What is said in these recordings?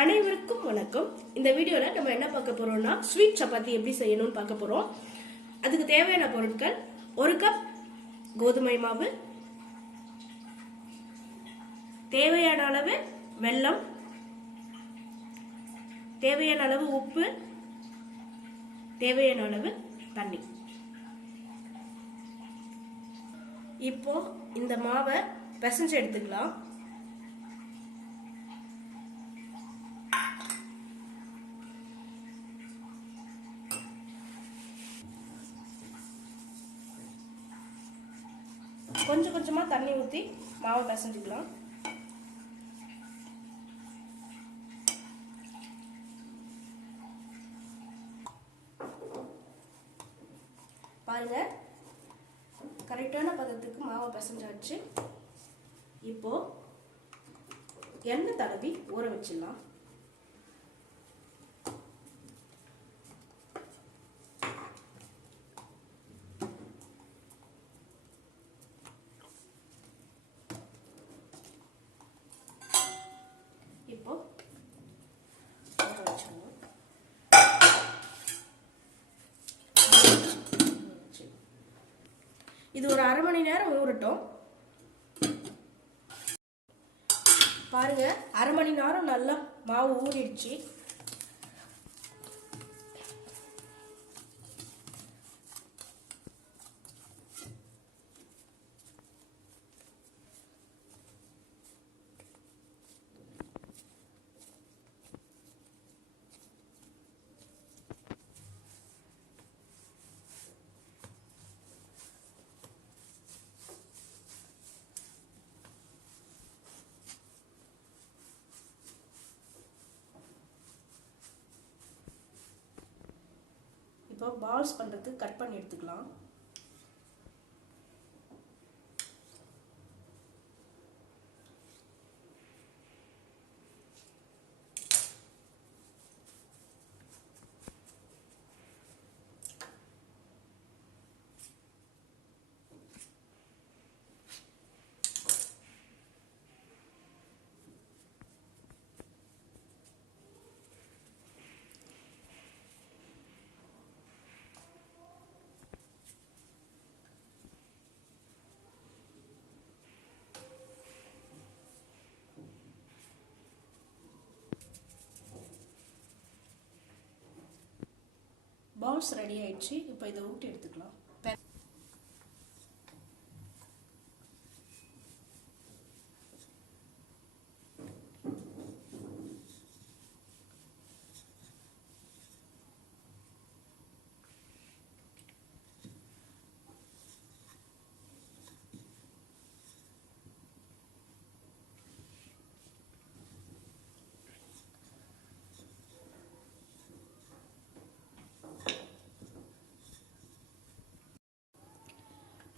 அனைவருக்கும் வணக்கம். இந்த வீடியோல நம்ம என்ன பார்க்க போறோம்னா ஸ்வீட் சப்பாத்தி எப்படி செய்யணும்னு பார்க்க போறோம். அதுக்கு தேவையான பொருட்கள் 1 கப் கோதுமை மாவு, தேவையான அளவு வெல்லம், தேவையான அளவு உப்பு, தேவையான அளவு தண்ணி. இப்போ இந்த மாவை பிசைஞ்சு எடுத்துக்கலாம். கொஞ்சம் கொஞ்சமா தண்ணி ஊற்றி மாவை பிசைஞ்சுக்கலாம். பாருங்க, கரெக்டான பதத்துக்கு மாவை பிசைஞ்சாச்சு. இப்போ எண்ணெய் தடவி ஊற வச்சிடலாம். இப்போ ஊற வச்சிடணும். இது ஒரு அரை மணி நேரம் ஊறட்டும். பாருங்க, அரை மணி நேரம் நல்லா மாவு ஊறிடுச்சு. இப்போ பால்ஸ் பண்ணுறதுக்கு கட் பண்ணி எடுத்துக்கலாம். பால்ஸ் ரெடி ஆயிடுச்சு. இப்போ இதை ஊட்டி எடுத்துக்கலாம்.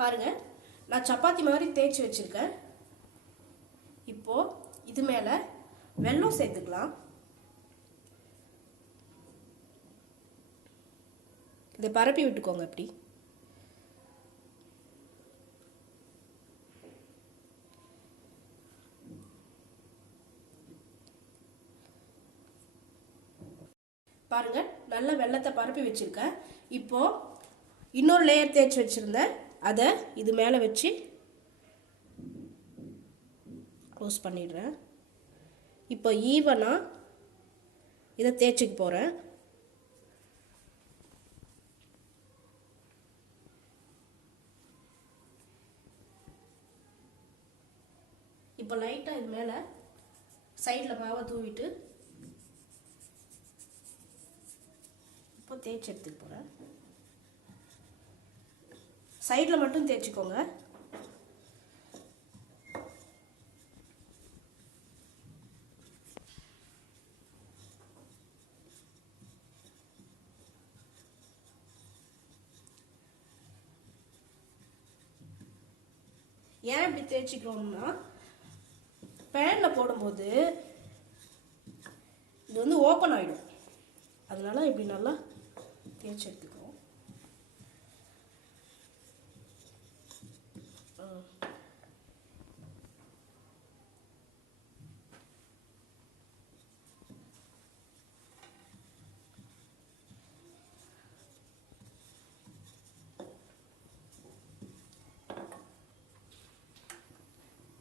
பாருங்க, நான் சப்பாத்தி மாதிரி தேய்ச்சி வச்சிருக்கேன். இப்போ இது மேல வெல்லம் சேர்த்துக்கலாம். இதை பரப்பி விட்டுக்கோங்க. இப்படி பாருங்க, நல்ல வெல்லத்தை பரப்பி வச்சிருக்கேன். இப்போ இன்னொரு லேயர் தேய்ச்சி வச்சிருந்தேன், அதை இது மேலே வச்சு க்ளோஸ் பண்ணிடுறேன். இப்போ ஈவனாக இதை தேய்ச்சிக்க போகிறேன். இப்போ லைட்டாக இது மேலே சைடில் மாவை தூவிட்டு இப்போ தேய்ச்சி எடுத்துக்க போகிறேன். சைடில் மட்டும் தேய்ச்சிக்கோங்க. ஏன் இப்படி தேய்ச்சிக்கிறோம்னா, பேனில் போடும்போது இது வந்து ஓப்பன் ஆகிடும். அதனால இப்படி நல்லா தேய்ச்சி எடுத்துக்கிறோம்.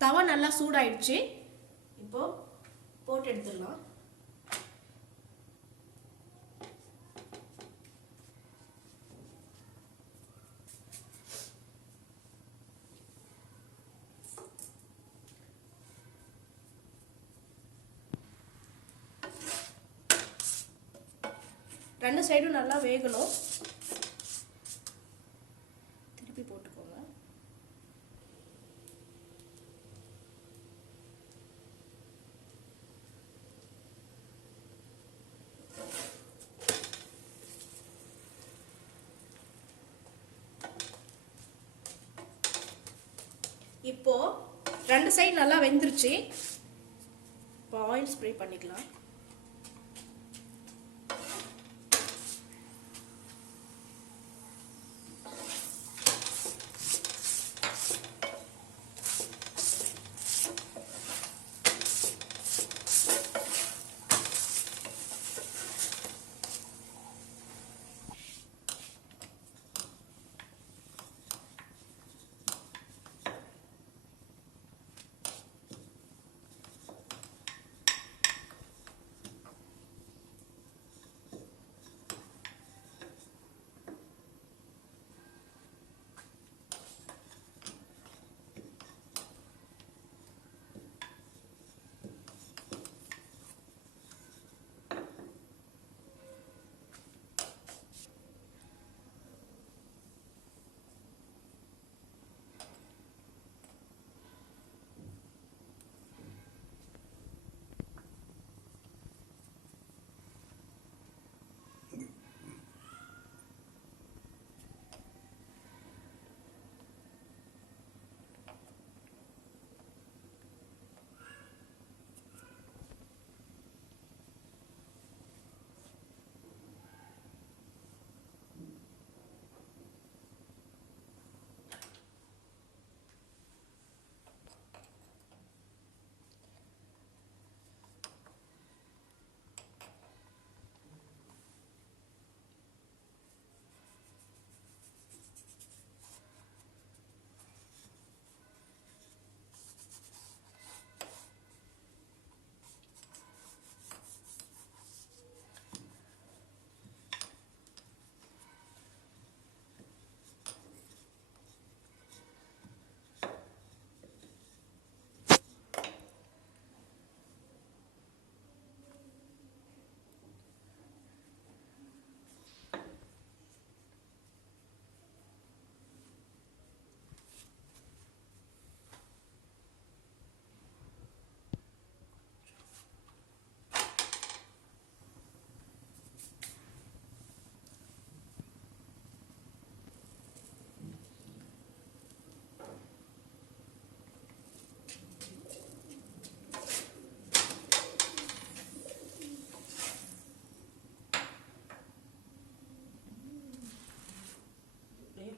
தவா நல்லா சூடாயிடுச்சு. இப்போ போட்டு எடுத்துடலாம். ரெண்டு சைடும் நல்லா வேகணும். திருப்பி போட்டுக்கோங்க. இப்போ ரெண்டு சைடு நல்லா வெந்துருச்சு. இப்போ ஆயில் ஸ்ப்ரே பண்ணிக்கலாம்.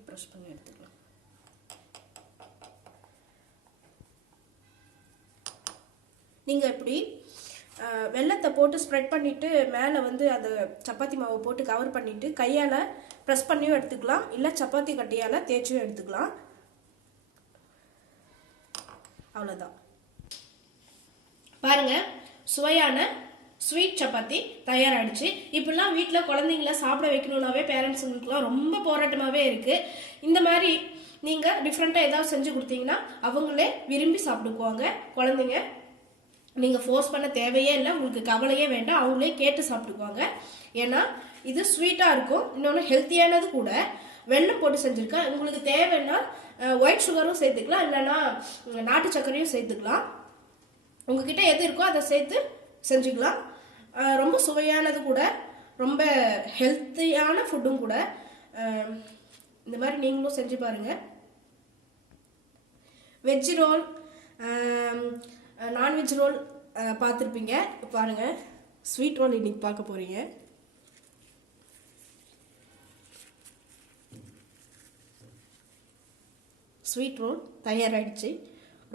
ப்ரெஸ் பண்ணி எடுத்துக்கலாம். நீங்கள் இப்படி வெல்லத்தை போட்டு ஸ்ப்ரெட் பண்ணிவிட்டு மேலே வந்து அந்த சப்பாத்தி மாவை போட்டு கவர் பண்ணிவிட்டு கையால் ப்ரெஸ் பண்ணியும் எடுத்துக்கலாம், இல்லை சப்பாத்தி கட்டியால் தேய்ச்சியும் எடுத்துக்கலாம். அவ்வளோதான். பாருங்கள், சுவையான ஸ்வீட் சப்பாத்தி தயாராகிடுச்சு. இப்படிலாம் வீட்டில் குழந்தைங்கள சாப்பிட வைக்கணுன்னாவே பேரண்ட்ஸுங்களுக்குலாம் ரொம்ப போராட்டமாகவே இருக்குது. இந்த மாதிரி நீங்கள் டிஃப்ரெண்ட்டாக ஏதாவது செஞ்சு கொடுத்தீங்கன்னா அவங்களே விரும்பி சாப்பிட்டுக்குவாங்க. குழந்தைங்க நீங்கள் ஃபோர்ஸ் பண்ண தேவையே இல்லை, உங்களுக்கு கவலையே வேண்டாம், அவங்களே கேட்டு சாப்பிட்டுக்குவாங்க. ஏன்னா இது ஸ்வீட்டாக இருக்கும், இன்னொன்று ஹெல்த்தியானது கூட. வெல்லம் போட்டு செஞ்சுருக்கேன். உங்களுக்கு தேவைன்னா ஒயிட் சுகரும் சேர்த்துக்கலாம், இல்லைன்னா நாட்டு சர்க்கரையும் சேர்த்துக்கலாம். உங்ககிட்ட எது இருக்கோ அதை சேர்த்து செஞ்சுக்கலாம். ரொம்ப சுவையானது கூட, ரொம்ப ஹெல்த்தியான ஃபுட்டும் கூட. இந்த மாதிரி நீங்களும் செஞ்சு பாருங்கள். வெஜ் ரோல், நான்வெஜ் ரோல் பார்த்துருப்பீங்க. பாருங்கள், ஸ்வீட் ரோல் இன்னைக்கு பார்க்க போகிறீங்க. ஸ்வீட் ரோல் தயாராகிடுச்சு.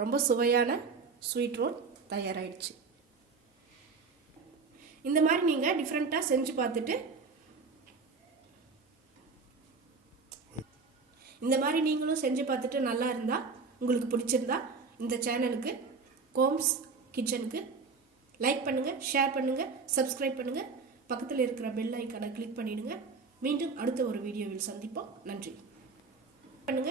ரொம்ப சுவையான ஸ்வீட் ரோல் தயாராகிடுச்சு. இந்த மாதிரி நீங்கள் டிஃப்ரெண்ட்டாக செஞ்சு பார்த்துட்டு இந்த மாதிரி நீங்களும் செஞ்சு பார்த்துட்டு நல்லா இருந்தால், உங்களுக்கு பிடிச்சிருந்தா இந்த சேனலுக்கு கோம்ஸ் கிச்சனுக்கு லைக் பண்ணுங்கள், ஷேர் பண்ணுங்கள், சப்ஸ்கிரைப் பண்ணுங்கள், பக்கத்தில் இருக்கிற பெல் ஐக்கானை கிளிக் பண்ணிடுங்க. மீண்டும் அடுத்த ஒரு வீடியோவில் சந்திப்போம். நன்றி. பண்ணுங்க.